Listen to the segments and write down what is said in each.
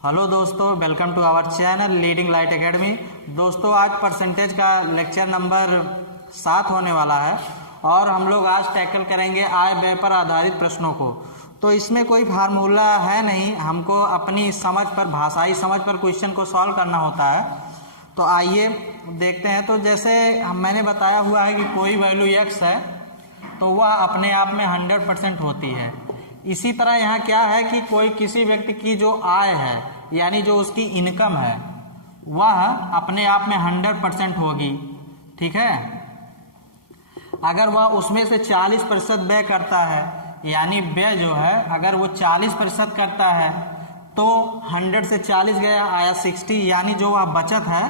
Hello दोस्तों, welcome to our channel leading light academy. दोस्तों, आज परसेंटेज का लेक्चर नंबर 7 होने वाला है और हम लोग आज टैकल करेंगे आय व्यय पर आधारित प्रश्नों को। तो इसमें कोई फार्मूला है नहीं, हमको अपनी समझ पर, भाषाई समझ पर क्वेश्चन को सॉल्व करना होता है। तो आइए देखते हैं। तो जैसे मैंने बताया हुआ है कि कोई वैल्यू x है तो वह अपने आप में 100% होती है। इसी तरह यहाँ क्या है कि कोई किसी व्यक्ति की जो आय है यानी जो उसकी इनकम है वह अपने आप में 100% होगी। ठीक है, अगर वह उसमें से 40% व्यय करता है यानी व्यय जो है अगर वो 40% करता है तो 100 से 40 गया, आया 60, यानी जो वह बचत है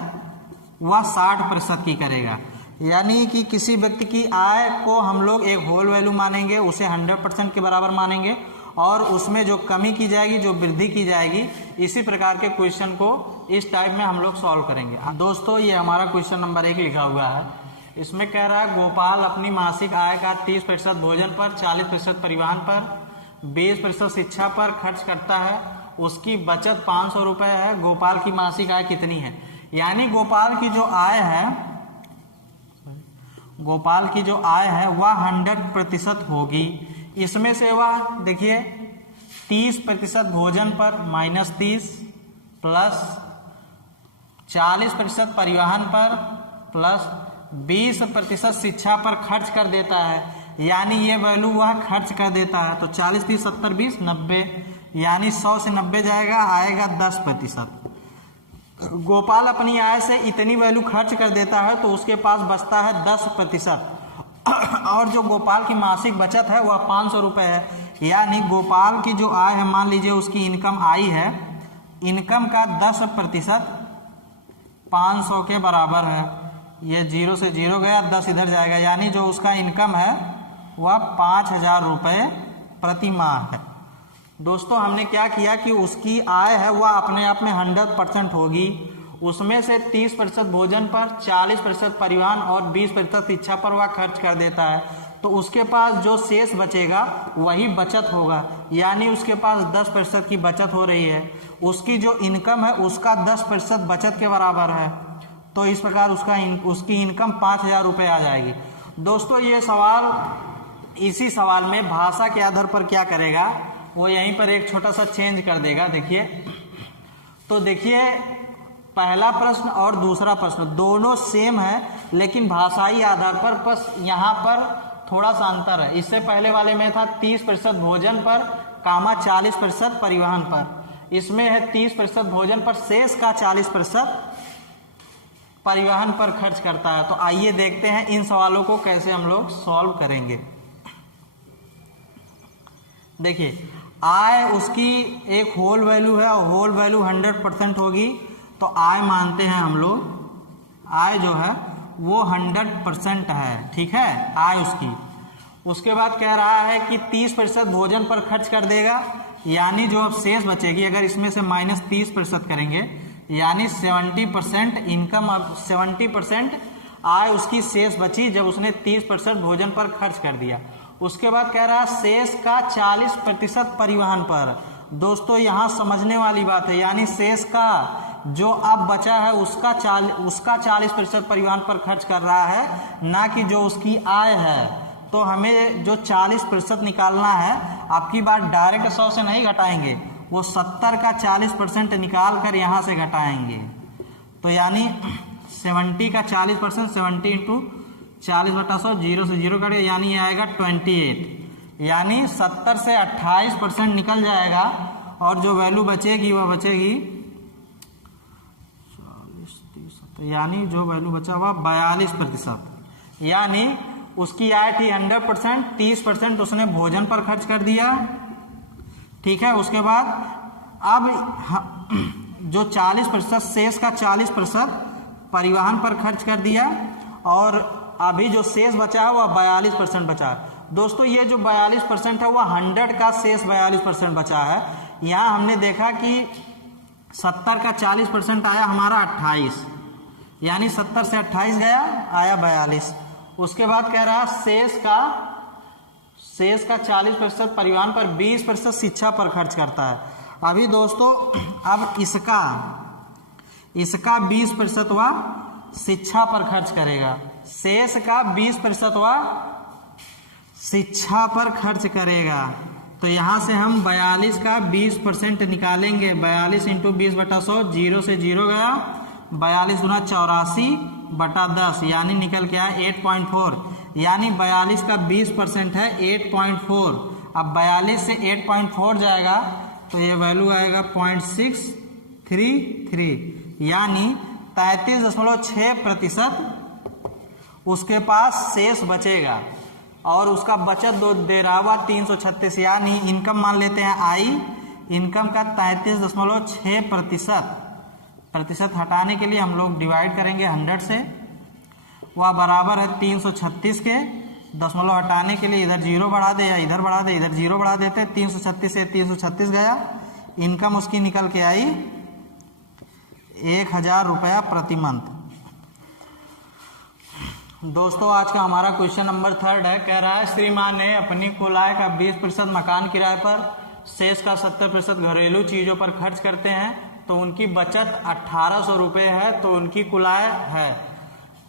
वह 60% की करेगा। यानी कि किसी व्यक्ति की आय को हम लोग एक होल वैल्यू मानेंगे, उसे 100% के बराबर मानेंगे और उसमें जो कमी की जाएगी, जो वृद्धि की जाएगी, इसी प्रकार के क्वेश्चन को इस टाइप में हम लोग सॉल्व करेंगे। दोस्तों, ये हमारा क्वेश्चन नंबर 1 लिखा हुआ है। इसमें कह रहा है गोपाल अपनी मासिक आय का 30% भोजन पर, 40% परिवहन पर, 20% शिक्षा पर खर्च करता है। उसकी बचत 500 रुपये है। गोपाल की मासिक आय कितनी है? यानी गोपाल की जो आय है वह 100% होगी। इसमें से वह देखिए 30% भोजन पर -30 प्लस 40% परिवहन पर प्लस 20% शिक्षा पर खर्च कर देता है। यानी ये वैल्यू वह खर्च कर देता है। तो 40 30 70 20 90, यानी 100 से 90 जाएगा, आएगा 10%। गोपाल अपनी आय से इतनी वैल्यू खर्च कर देता है तो उसके पास बचता है 10%। और जो गोपाल की मासिक बचत है वह 500 रुपये है। यानी गोपाल की जो आय है, मान लीजिए उसकी इनकम आई है, इनकम का 10% 500 के बराबर है। ये 0 से 0 गया, 10 इधर जाएगा, यानी जो उसका इनकम है वह 5000 रुपये प्रति माह है। दोस्तों, हमने क्या किया कि उसकी आय है वह अपने आप में 100% होगी। उसमें से 30% भोजन पर, 40% परिवहन और 20% शिक्षा पर वह खर्च कर देता है। तो उसके पास जो शेष बचेगा वही बचत होगा। यानी उसके पास 10% की बचत हो रही है। उसकी जो इनकम है उसका 10% बचत के बराबर है। तो इस प्रकार उसकी इनकम 5000 रुपये आ जाएगी। दोस्तों, ये सवाल, इसी सवाल में भाषा के आधार पर क्या करेगा, वो यहीं पर एक छोटा सा चेंज कर देगा। देखिए, तो देखिए पहला प्रश्न और दूसरा प्रश्न दोनों सेम है, लेकिन भाषाई आधार पर बस यहाँ पर थोड़ा सा अंतर है। इससे पहले वाले में था 30% भोजन पर, 40% परिवहन पर। इसमें है 30% भोजन पर, शेष का 40% परिवहन पर खर्च करता है। तो आइए देखते हैं इन सवालों को कैसे हम लोग सॉल्व करेंगे। देखिए, आय उसकी एक होल वैल्यू है और होल वैल्यू 100% होगी। तो आय मानते हैं हम लोग, आय जो है वो 100% है। ठीक है, आय उसकी। उसके बाद कह रहा है कि 30% भोजन पर खर्च कर देगा, यानी जो अब शेष बचेगी, अगर इसमें से -30% करेंगे यानी 70% इनकम, अब 70% आय उसकी शेष बची जब उसने 30% भोजन पर खर्च कर दिया। उसके बाद कह रहा है शेष का 40% परिवहन पर। दोस्तों, यहाँ समझने वाली बात है, यानी शेष का जो अब बचा है उसका 40% परिवहन पर खर्च कर रहा है, ना कि जो उसकी आय है। तो हमें जो 40% निकालना है, आपकी बात डायरेक्ट 100 से नहीं घटाएंगे, वो 70 का 40% निकाल कर यहाँ से घटाएंगे। तो यानी 70 का 40%, 70 × 40/100, 0 से 0 कटे, यानी ये आएगा 28। यानी 70 से 28% निकल जाएगा और जो वैल्यू बचेगी वह बचेगी 40 30, यानी जो वैल्यू बचा हुआ 42%। यानी उसकी आय थी 100%, 30% उसने भोजन पर खर्च कर दिया। ठीक है, उसके बाद अब जो 40% शेष का 40% परिवहन पर खर्च कर दिया और अभी जो शेष बचा है वह 42% बचा। दोस्तों, ये जो 42% है वह 100 का शेष 42% बचा है। यहाँ हमने देखा कि 70 का 40% आया हमारा 28, यानी 70 से 28 गया, आया 42। उसके बाद कह रहा शेष का 40% परिवहन पर, 20% शिक्षा पर खर्च करता है। अभी दोस्तों अब इसका 20% वह शिक्षा पर खर्च करेगा, शेष का 20% वह शिक्षा पर खर्च करेगा। तो यहाँ से हम 42 का 20% निकालेंगे। 42 × 20/100, 0 से 0 गया, 42 गुना 84/10 यानी निकल के आया 8.4, यानी 42 का 20% है 8.4। अब 42 से 8.4 जाएगा तो ये वैल्यू आएगा 0.633, यानी 33.6% उसके पास शेष बचेगा और उसका बचत दे रहा हुआ 336, यानी इनकम मान लेते हैं आई, इनकम का 33.6% हटाने के लिए हम लोग डिवाइड करेंगे 100 से, वह बराबर है 336 के। दशमलव हटाने के लिए इधर 0 बढ़ा दे या इधर बढ़ा दे, इधर 0 बढ़ा देते, 336 से 336 गया, इनकम उसकी निकल के आई 1000 रुपया प्रति मंथ। दोस्तों आज का हमारा क्वेश्चन नंबर 3 है। कह रहा है श्रीमान ने अपनी कुल आय का 20% मकान किराए पर, शेष का 70% घरेलू चीज़ों पर खर्च करते हैं, तो उनकी बचत 1800 रुपये है, तो उनकी कुल आय है।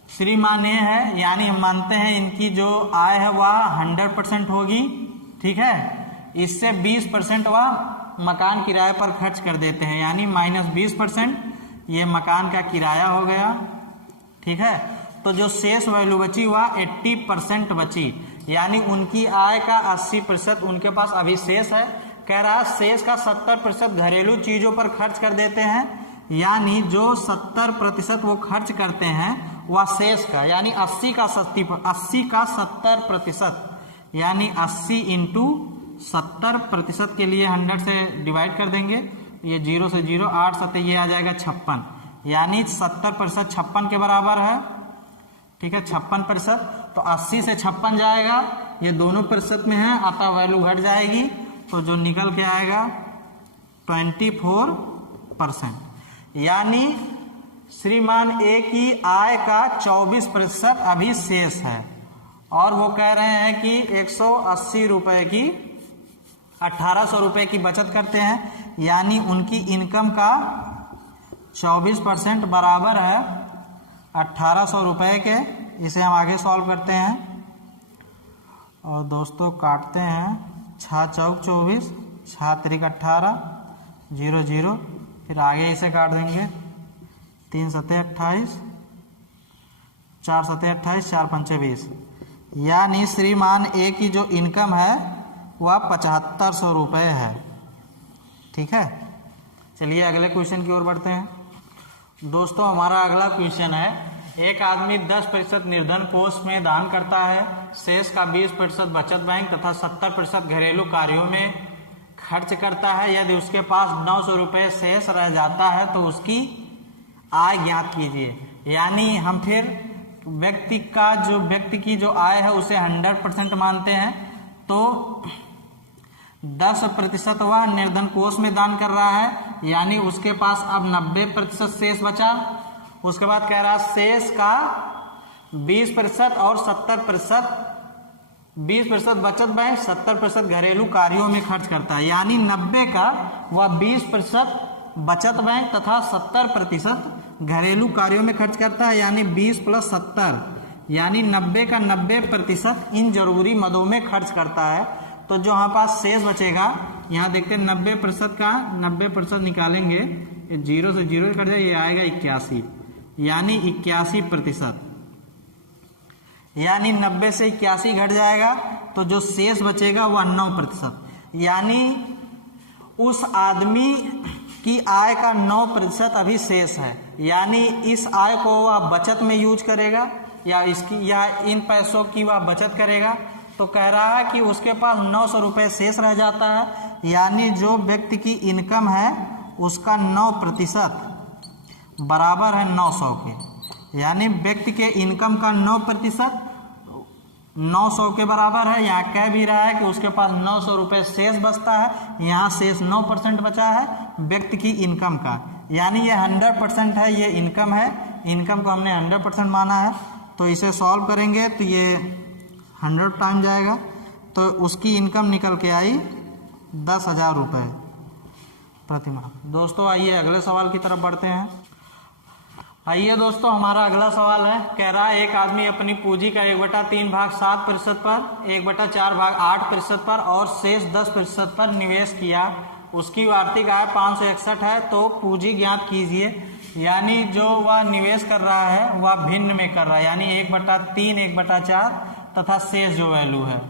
श्रीमान ये है, यानी हम मानते हैं इनकी जो आय है वह 100% होगी, ठीक है। इससे 20% वह मकान किराए पर खर्च कर देते हैं, यानी -20% ये मकान का किराया हो गया, ठीक है। तो जो शेष वैल्यू बची वह 80% बची, यानी उनकी आय का 80% उनके पास अभी शेष है। कह रहा है शेष का 70% घरेलू चीज़ों पर खर्च कर देते हैं, यानी जो 70% वो खर्च करते हैं वह शेष का, यानी 80 का 70%, यानी 80 × 70% के लिए 100 से डिवाइड कर देंगे, ये 0 से 0, 8 7 ये आ जाएगा 56, यानी 70% 56 के बराबर है, ठीक है। 56%, तो 80 से 56 जाएगा, ये दोनों प्रतिशत में है, अतः वैल्यू घट जाएगी, तो जो निकल के आएगा 24%, यानी श्रीमान ए की आय का 24% अभी शेष है, और वो कह रहे हैं कि 180 रुपये की 1800 रुपये की बचत करते हैं, यानी उनकी इनकम का 24% बराबर है 1800 रुपये के। इसे हम आगे सॉल्व करते हैं और दोस्तों काटते हैं, 6 चौक 24, 6 त्रिक 18, 0 0, फिर आगे इसे काट देंगे, 3 सते 28, 4 सते 28, 4 पंचे 20, यानी श्रीमान ए की जो इनकम है वह 7500 रुपये है, ठीक है। चलिए अगले क्वेश्चन की ओर बढ़ते हैं। दोस्तों हमारा अगला क्वेश्चन है, एक आदमी 10% निर्धन कोष में दान करता है, शेष का 20% बचत बैंक तथा 70% घरेलू कार्यों में खर्च करता है। यदि उसके पास 900 रुपये शेष रह जाता है तो उसकी आय ज्ञात कीजिए। यानी हम फिर व्यक्ति की जो आय है उसे 100% मानते हैं, तो 10% वह निर्धन कोष में दान कर रहा है, यानी उसके पास अब 90% शेष बचा। उसके बाद कह रहा है शेष का 20% और 70%, 20% बचत बैंक, 70% घरेलू कार्यों में खर्च करता है, यानी 90 का वह 20% बचत बैंक तथा 70% घरेलू कार्यों में खर्च करता है, यानी 20 + 70, यानी 90 का 90% इन जरूरी मदों में खर्च करता है। तो जो हमारे पास शेष बचेगा, यहाँ देखते हैं 90% का 90% निकालेंगे, 0 से 0 कट जाए, ये आएगा 81, यानी 81%, यानी 90 से 81 घट जाएगा, तो जो शेष बचेगा वह 9%, यानी उस आदमी की आय का 9% अभी शेष है, यानी इस आय को वह बचत में यूज करेगा या इन पैसों की वह बचत करेगा। तो कह रहा है कि उसके पास 900 रुपये शेष रह जाता है, यानी जो व्यक्ति की इनकम है उसका 9% बराबर है 900 के, यानी व्यक्ति के इनकम का 9% 900 के बराबर है। यहाँ कह भी रहा है कि उसके पास 900 रुपये शेष बचता है, यहाँ शेष 9% बचा है व्यक्ति की इनकम का, यानी ये 100% है, ये इनकम है, इनकम को हमने 100% माना है। तो इसे सॉल्व करेंगे तो ये 100 टाइम जाएगा, तो उसकी इनकम निकल के आई 10,000 रुपये। प्रतिमाह। दोस्तों आइए अगले सवाल की तरफ बढ़ते हैं। आइए दोस्तों, हमारा अगला सवाल है, कह रहा है एक आदमी अपनी पूंजी का 1/3 भाग 7% पर, 1/4 भाग 8% पर और शेष 10% पर निवेश किया। उसकी वार्षिक आय 561 है, तो पूंजी ज्ञात कीजिए। यानी जो वह निवेश कर रहा है वह भिन्न में कर रहा है, यानी 1/3, 1/4 तथा शेष जो वैल्यू है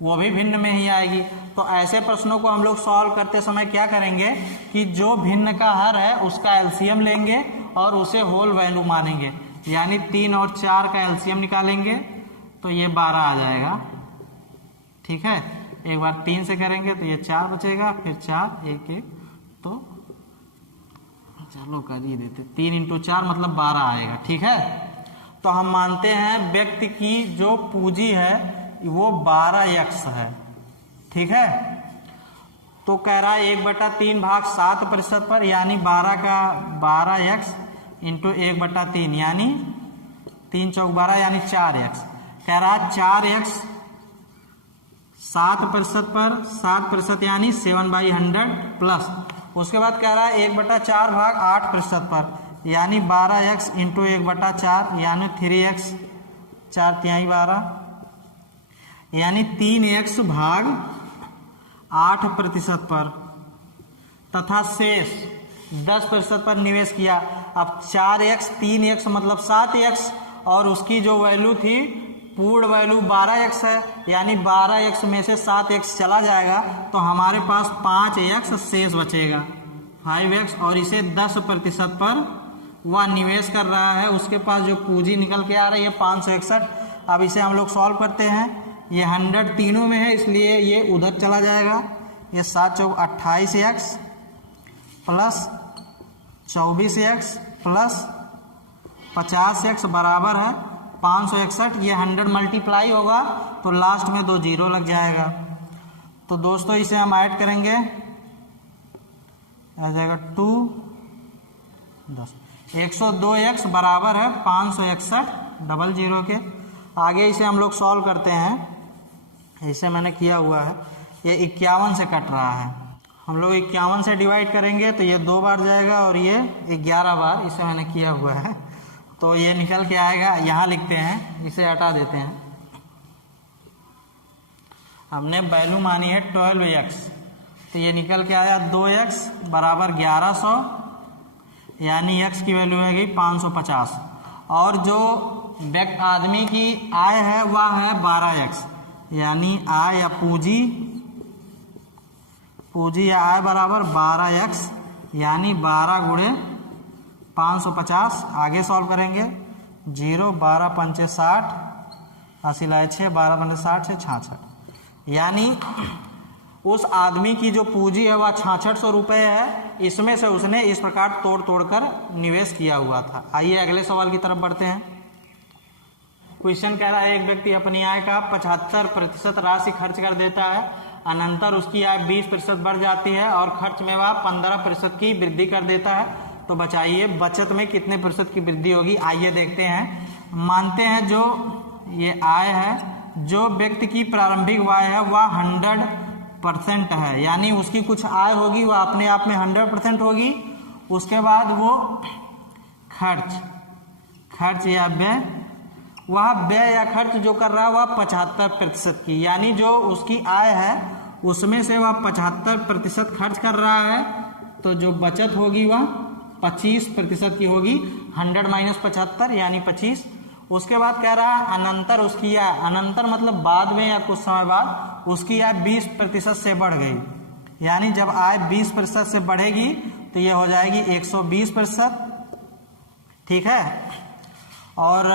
वो भी भिन्न में ही आएगी। तो ऐसे प्रश्नों को हम लोग सॉल्व करते समय क्या करेंगे कि जो भिन्न का हर है उसका एलसीएम लेंगे और उसे होल वैल्यू मानेंगे, यानी 3 और 4 का एलसीएम निकालेंगे तो ये 12 आ जाएगा। ठीक है, एक बार 3 से करेंगे तो ये 4 बचेगा, फिर 4 1 1, तो चलो कर ही देते, 3 × 4 मतलब 12 आएगा। ठीक है, तो हम मानते हैं व्यक्ति की जो पूंजी है वो 12x है। ठीक है, तो कह रहा है 1/3 भाग 7% पर, यानी 12 का 12x × 1/3 यानी 3 × 4 = 12 यानी 4x। कह रहा है 4x 7% पर, 7% यानी 7/100 प्लस, उसके बाद कह रहा है 1/4 भाग 8% पर, यानी 12x × 1/4 यानी 3x, 4×3 = 12 यानी 3x भाग 8% पर, तथा शेष 10% पर निवेश किया। अब 4x 3x मतलब 7x और उसकी जो वैल्यू थी पूर्ण वैल्यू 12x है, यानी 12x में से 7x चला जाएगा तो हमारे पास 5x शेष बचेगा, 5x, और इसे 10% पर वह निवेश कर रहा है। उसके पास जो पूंजी निकल के आ रही है 561। अब इसे हम लोग सॉल्व करते हैं, ये 100 तीनों में है इसलिए ये उधर चला जाएगा। ये 7 × 4 = 28x plus 24x plus 50x बराबर है 561। ये 100 मल्टीप्लाई होगा तो लास्ट में 2 0 लग जाएगा। तो दोस्तों इसे हम ऐड करेंगे, आ जाएगा 2 10, 102x बराबर है 561 00 के। आगे इसे हम लोग सॉल्व करते हैं, इसे मैंने किया हुआ है, ये 51 से कट रहा है। हम लोग 51 से डिवाइड करेंगे तो ये 2 बार जाएगा और ये 11 बार, इसे मैंने किया हुआ है तो ये निकल के आएगा। यहाँ लिखते हैं, इसे हटा देते हैं। हमने वैल्यू मानी है 12x, तो ये निकल के आया 2x बराबर 1100, यानी x की वैल्यू है गई 550, और जो आदमी की आय है वह है 12x, यानी आय या पूंजी या आय बराबर 12x, यानी 12 × 550। आगे सॉल्व करेंगे, 0 12 पंचे 60, 80 लाए 6, 12 पंचे 60 से 66, यानी उस आदमी की जो पूंजी है वह 6600 रुपये है। इसमें से उसने इस प्रकार तोड़ तोड़ कर निवेश किया हुआ था। आइए अगले सवाल की तरफ बढ़ते हैं। क्वेश्चन कह रहा है एक व्यक्ति अपनी आय का 75% राशि खर्च कर देता है, अनंतर उसकी आय 20% बढ़ जाती है और खर्च में वह 15% की वृद्धि कर देता है। तो बताइए बचत में कितने प्रतिशत की वृद्धि होगी। आइए देखते हैं। मानते हैं जो ये आय है, जो व्यक्ति की प्रारंभिक आय है वह 100% है, यानी उसकी कुछ आय होगी वह अपने आप में 100% होगी। उसके बाद वो खर्च या व्यय, वह व्यय या खर्च जो कर रहा है वह 75% की, यानी जो उसकी आय है उसमें से वह 75% खर्च कर रहा है, तो जो बचत होगी वह 25% की होगी। 100 - 75 यानी 25। उसके बाद कह रहा है अनंतर उसकी आय, अनंतर मतलब बाद में या कुछ समय बाद उसकी आय 20% से बढ़ गई, यानी जब आय 20% से बढ़ेगी तो ये हो जाएगी 120%। ठीक है, और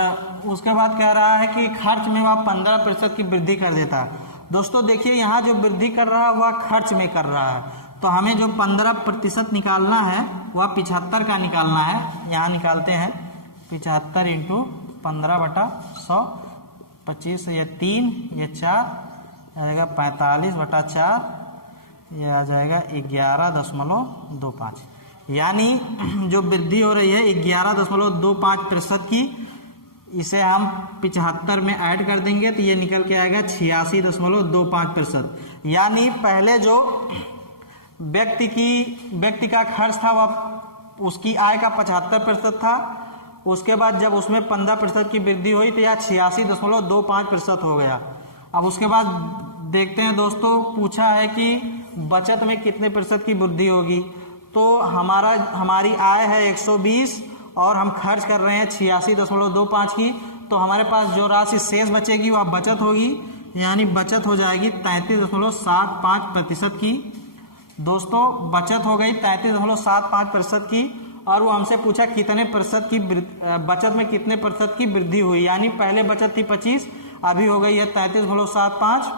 उसके बाद कह रहा है कि खर्च में वह 15% की वृद्धि कर देता है। दोस्तों देखिए यहाँ जो वृद्धि कर रहा है वह खर्च में कर रहा है, तो हमें जो 15% निकालना है वह 75 का निकालना है। यहाँ निकालते हैं 75 × 15/100, 25 ये 3 ये 4 आ जाएगा 45/4, ये आ जाएगा 11.25, यानी जो वृद्धि हो रही है 11.25% की। इसे हम 75 में ऐड कर देंगे तो ये निकल के आएगा 86.25%, यानी पहले जो व्यक्ति का खर्च था वह उसकी आय का 75% था। उसके बाद जब उसमें 15% की वृद्धि हुई तो यह 86.25% हो गया। अब उसके बाद देखते हैं दोस्तों, पूछा है कि बचत में कितने प्रतिशत की वृद्धि होगी। तो हमारी आय है 120 और हम खर्च कर रहे हैं 86.25 की, तो हमारे पास जो राशि शेष बचेगी वह बचत होगी, यानी बचत हो जाएगी 33.75% की। दोस्तों बचत हो गई 33.75% की। और वो हमसे पूछा कितने प्रतिशत की बचत में कितने प्रतिशत की वृद्धि हुई, यानी पहले बचत थी 25, अभी हो गई है 33.75।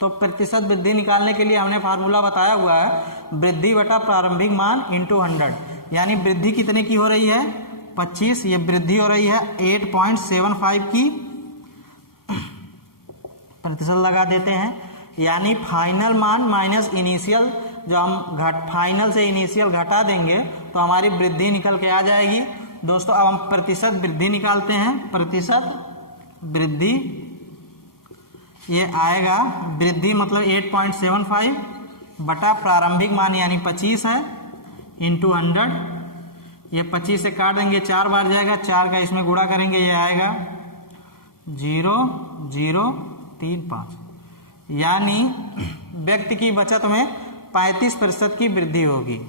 तो प्रतिशत वृद्धि निकालने के लिए हमने फार्मूला बताया हुआ है, वृद्धि बटा प्रारंभिक मान इंटू 100, यानी वृद्धि कितने की हो रही है 25, ये वृद्धि हो रही है 8.75 की, प्रतिशत लगा देते हैं, यानी फाइनल मान माइनस इनिशियल, जो हम फाइनल से इनिशियल घटा देंगे तो हमारी वृद्धि निकल के आ जाएगी। दोस्तों अब हम प्रतिशत वृद्धि निकालते हैं। प्रतिशत वृद्धि ये आएगा, वृद्धि मतलब 8.75 बटा प्रारंभिक मान यानी 25 है इंटू 100। ये 25 से काट देंगे, 4 बार जाएगा, 4 का इसमें गुणा करेंगे, ये आएगा 0.035, यानी व्यक्ति की बचत में 35% की वृद्धि होगी।